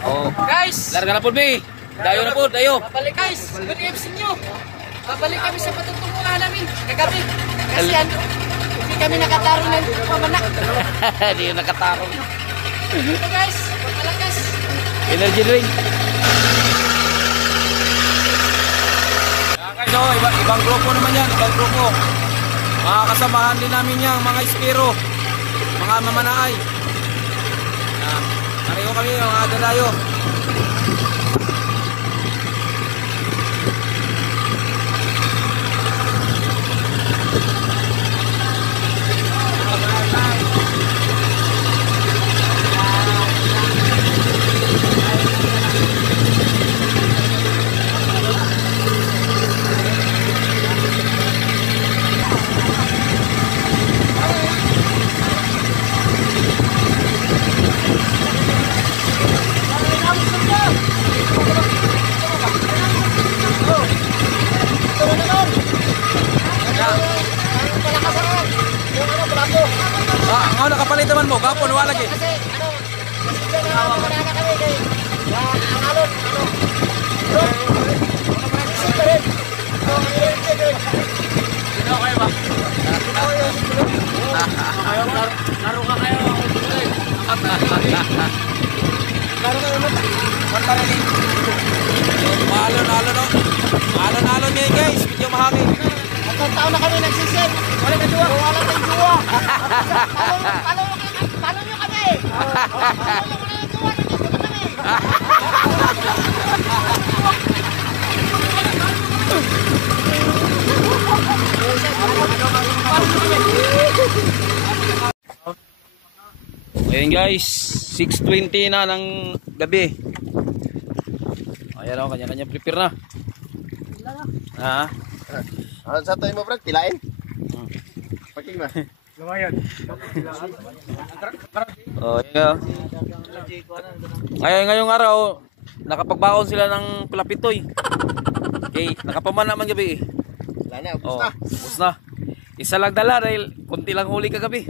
Oh. Guys, Larga na po, Bi. Dayo na po, dayo. babalik guys. Good evening nyo. Babalik kami sa patutunguhan namin kagabi. Kasi hindi kami nakataro ng pamanak. Hindi yung nakatarong. Ito guys, pagkalakas. Energy drink. Guys, oh, ibang grupo naman yan, ibang grupo. Mga kasamahan din namin yan, mga ispiro, mga mamanaay. Pareho kami, mga dalayo. Ano nakapalit naman mo? Gapon, wala lagi. Kasi wala na kami kay ang alon, Sino kayo ba? Laro ka kayo. Laro kayo mo. Alon ngayon guys. Medyo mahangin. Ang taon na kami nagsisid. Wala na duwa. Wala na duwa. Talo nyo kami. Ayan guys, 6:20 na ng gabi. Ayan o, kanya-kanya prepare na. Ha? Ano sa tayo mo, Brad? Pilain? Paking na. Lumayan. Oh, yeah. Ngayong araw, nakapagbaon sila ng kulapitoy. Okay, nakapaman naman gabi. Wala na, ubus Oh, na. ubos na. Isa lang dala dahil konti lang huli kagabi.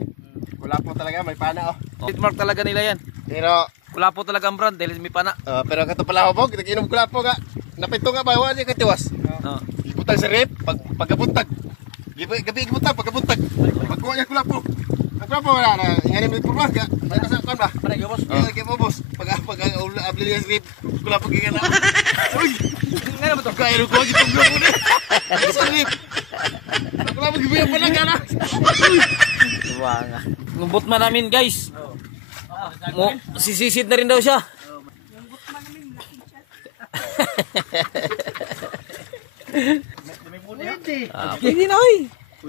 Wala po talaga, may pana oh. Trademark talaga nila yan. Pero, Kulapo talaga ang brand dahil may pana. pero kato pala ako po, kita-inom ko lang po ka. Napito nga ba, wala niya katiwas. Oh. Ibutang sa rep, pagkabuntag. Gabi ibutang, pagkabuntag. Pagkuha niya kula po. Ang kula po, wala na. Inganim ng purma, ka. May nasa kan ba? Parang boss. Kaya mo, boss. Pag-abli niya sa rep, kula po kaya na. Uy! Ngayon ba to? Kaya rin ko, gitong blok mo na. Sa rep. Kula po, gibuyan pa lang ka na. Diba nga. Ngumbot man namin guys. Sisisid na rin daw siya. Pwede na oy.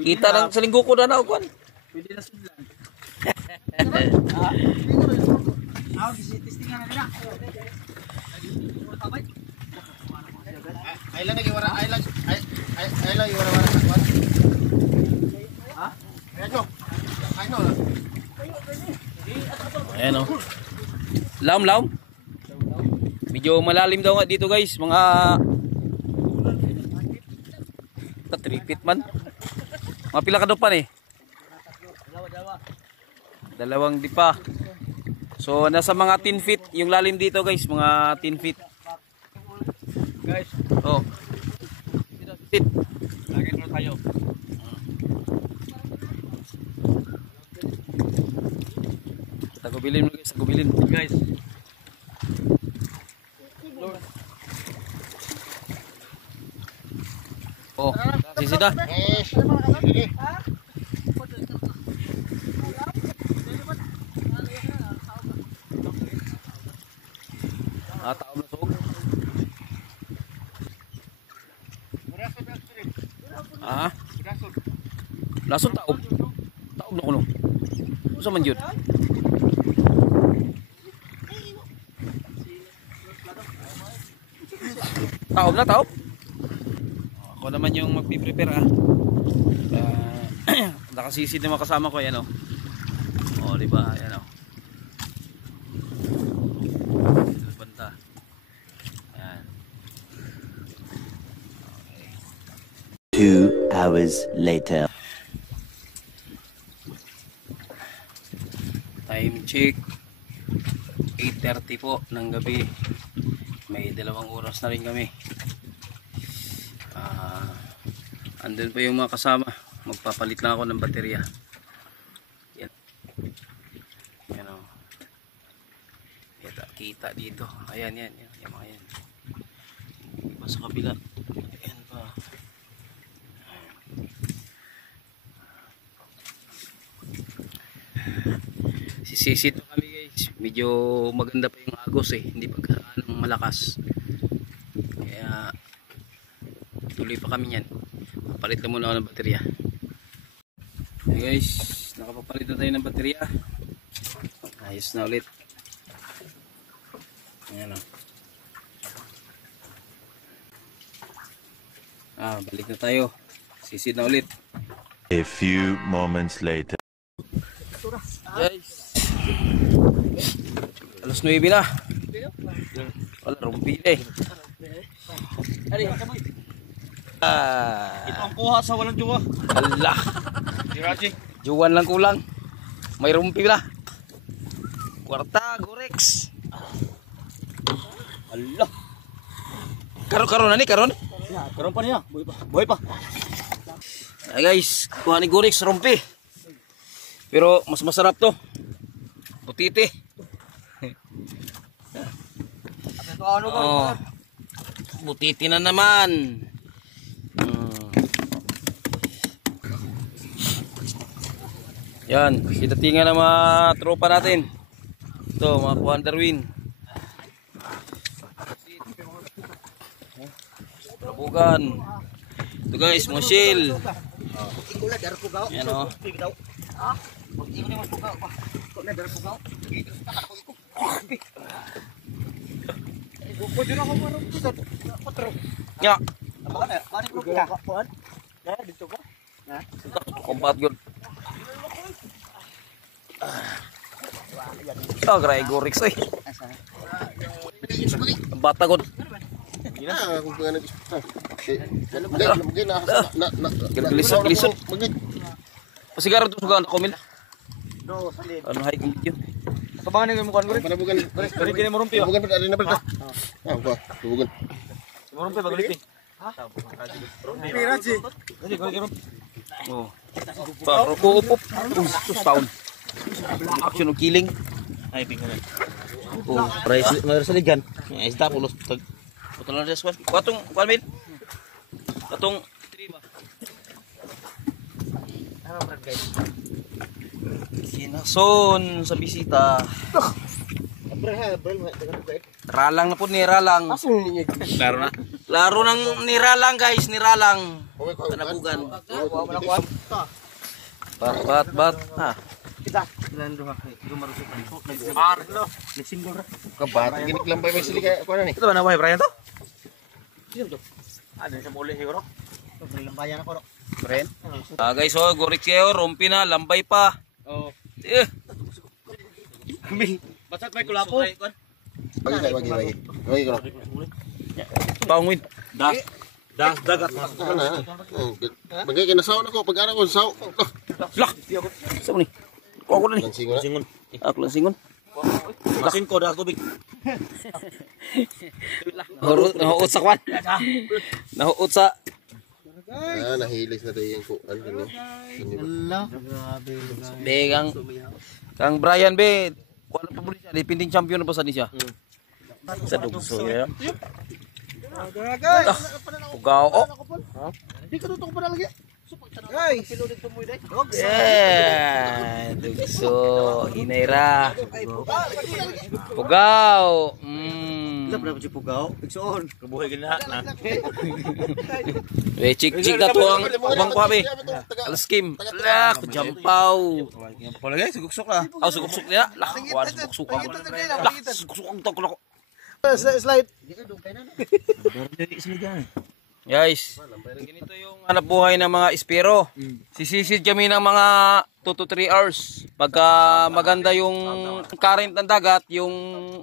Kita lang sa linggo ko na na kuan. Pwede na sudlan. Testingan na nila. Ay lang nag-iwara, ay lang iwara-wara sa kuwan. Ha? Ayun. Ayun. Ayan o. Laom. Medyo malalim daw nga dito guys. Mga 3 feet man. Mga pila ka daw pa eh. Dalawang di pa. So nasa mga 10 feet yung lalim dito guys. Mga 10 feet. Guys, Oh. 10 feet. lagyan mo tayo. Tagubilin mo guys. Tagubilin. Guys. Oh. Sisida. Sige. Taob na sog. Lason taob. Taob na kuno. Usa man jud. Taob na taob. Ako naman yung magpi-prepare nakasisid na mga kasama ko yan oh. Di ba? Ayan oh. Banta. Ayan. Okay. 2 hours later. Time check 8:30 po ng gabi. May 2 oras na rin kami. Andun po yung mga kasama. Magpapalit lang ako ng baterya. Yan. Yan o. Kita dito. Ayan, yan. Yan mga yan. Iba sa kabila. Ayan pa. Sisisit kami guys. Medyo maganda pa yung agos eh. Hindi pa ganong malakas. Kaya tuloy pa kami yan. Palit lang muna ako ng baterya. Hey guys, nakapapalit na tayo ng baterya. Ayos na ulit. Ayan o. Balik na tayo. Sisid na ulit. A few moments later. Guys, alas 9 na. Wala, rumpi na eh. Ito ang kuha sa walang jowa. Allah. Diraji. Juwan lang kulang. May rumpi na. Kwarta, Gorex. Allah. Karon na ni, karon. Karon pa niya. Buhay pa. Ay guys, kuha ni Gorex rumpi. Pero mas masarap to. Butiti. Oh. Butiti na naman. Yan, sinatingan ng mga tropa natin. Ito, mga Kuhan Darwin. Rabugan. Ito guys, mga shell. Yan o. Ya. Kompat good. Gray Gorex eh. Bata good. Ina kung pagano. Glisod. Pasigaro to sugan komil. Ano hay kung yun. Tabangan ng mukha ko rin. Panabugan. Pwede din mo rumpi. Bugan pa rin na pala. Ba, bugan. Mo rumpi bagulit. Ha? Piraji. Hindi ko gero. Oh. Paro ko upop. Sound. Action of killing. Ay pingan. Oh, price marsaligan. Isda pulos tag. Putulan sa squad. Katong kalmin. Katong 3 ba. Ano brad guys? Kinason sa bisita. Ralang na po ni Ralang. Laro na. Laro ng niralang guys, niralang. Tanabugan. Bat. Ha. Kabat ginik lambay may sili kay kuno ni. Ito ba na buhay Brian to? Ano sa muli siguro? Lambayan ako. Brian. Guys, oh, Gorex kayo, rumpi na, lambay pa. Oh. Eh. Basat may kulapo. Wagi ko. Pangwin. Das dagat. Bagay kinasaw nako pag-ara ko saw. Lah. Sa ni. Ko ako ni. Singon. Ako lang singon. Masin ko das tubig. Nahuot sa kwan. Nahuot sa Nahilis na tayo yung kuan din. be kang Brian be. Kuan pa po siya, dipinding champion pa sa ni siya. Sa dugso ya. Pugaw. Oh. Di ka tutok pa lagi. Guys, piludit po mo day. Yeah, dugso inaira. Pugaw. Dapat si pugaw. Igsoon. Kabuhay gina na. Chik na to ang ubang pa be. Alaskim. Lah, jampaw. Pala guys, sugsok na. Suksok niya. Lah, kuan suksok. Lah, suksok ang toklo. Slide. Guys, ganito yung hanap buhay ng mga espero. Sisisid kami ng mga 2 to 3 hours. Pagka maganda yung current ng dagat, yung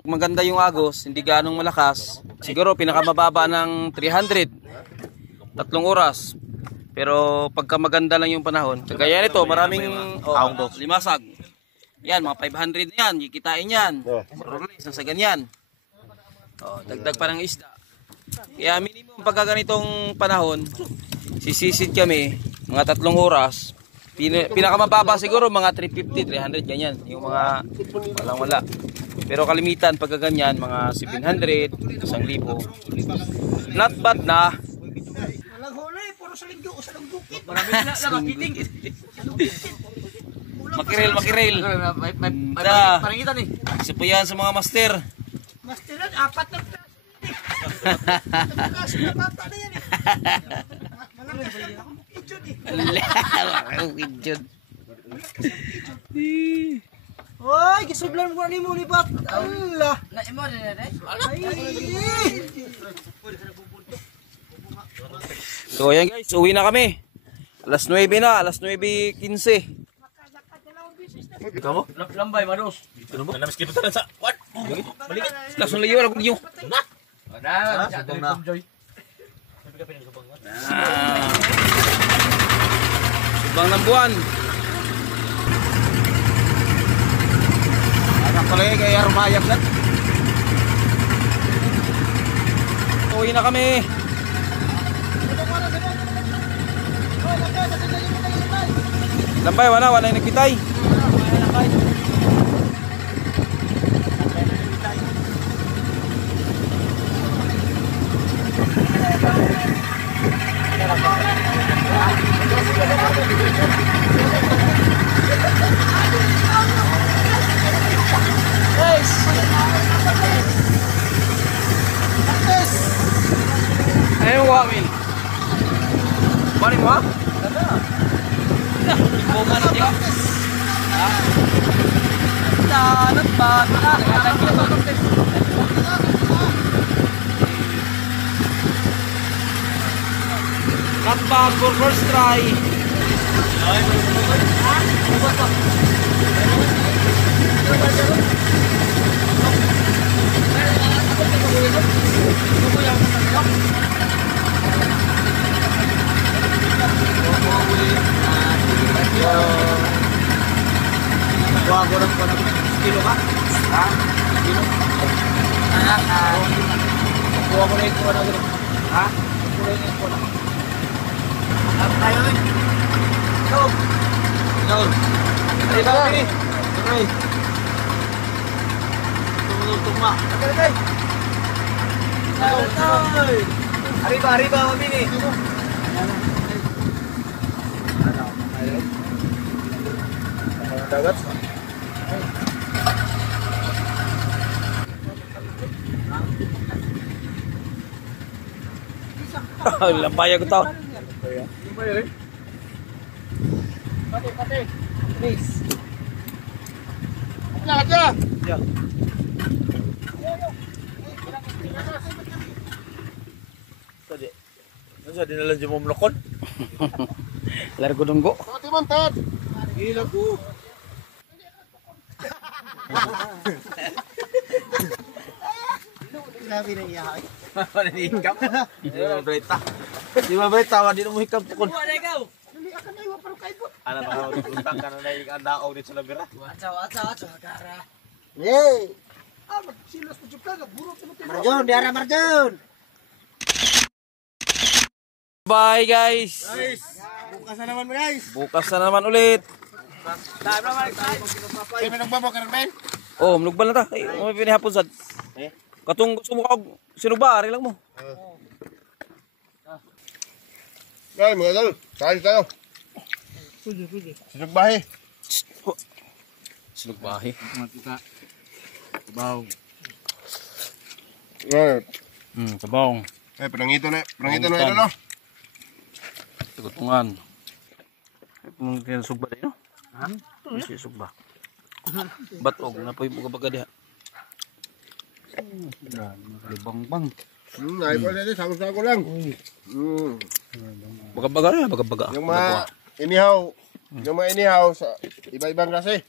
maganda yung agos, hindi ganong malakas. Siguro pinakamababa ng 300. 3 oras. Pero pagka maganda lang yung panahon. Kagaya nito, maraming limasag. Yan, mga 500 na yan. Kikitain yan. Oh. Morales, sa ganyan. Oh, dagdag pa ng isda. Kaya minimum pagka ganitong panahon, sisisid kami, mga 3 oras. Pinakamababa siguro, mga 350, 300, ganyan. Yung mga walang-wala. Pero kalimitan, pagka ganyan, mga 700, 1,000. Not bad na. Walang huli, puro sa linggo, sa lungdukit. Marami na makiting. Makiril. Paringitan eh. Isa po yan sa mga master. Masteran, 4 na plastic. Kaso na bata na yan eh. Malakas lang ako mukidyon eh. Hoy, gisublan mo ni mo ni Bap. Allah. Na imo na na. So ayan guys, uwi na kami. Alas 9 na, alas 9:15. Ikaw mo? Lambay manos. Ano mo? Namis kita sa what? Balik. Langsung layo ako niyo. Na, joy. Subang ng buwan. Anak pala kaya rumayag na. Uwi na kami. Lambay, wala yung nagkitay. Ayaw mo kami. Bani mo ha? Bunga na diya. Danot ba? Not bad for first try. Kuha ko ng kilo ka? Ha? Kilo? Kuha ko na yung kuha na gano'n. Ha? Kuha na yung kuha na. Tayo eh. Go! Go! Ay ba kami? Okay. Tungma. Okay. Arriba, mabini. Dagat. Lampaya ko to. Pati. Please. Aja. Ya. Tadi. Nasa dinalan mo mlokon? Largo dunggo. Pati mantat. Gila ko. Grabe na iyahay. Hikap. Di ba berita wa di mo hikap tukon. Buwa na ikaw. Dali akan na iwa pero kaibot. Ana ba ako tuntang kana na yung daog dito sa labira. Atsaw, gara. Yay! Ah, magsilos po dyan ka. Buro po natin. Marjon, diara Marjon. Bye guys. Bukas na naman guys. Bukas na naman ulit. Kaya may nagbaba ka rin, Oh, mlugbal na ta. Ay, may pinihapon sad. Katong gusto mo ka sinuba, ari lang mo. Ay, mga dal. Kain tayo. Sinugbahi. Sinugbahi. Baw. Ay, Tabong. panangito na ito, no? Tugutungan. Ay, pumunta sugba din, no? Ha? Kasi sugba. Batog na po yung baga diha. Bang. Ay, po dito, sako-sako lang. Baga-baga na, baga-baga. Yung mga inihaw sa iba-ibang klase.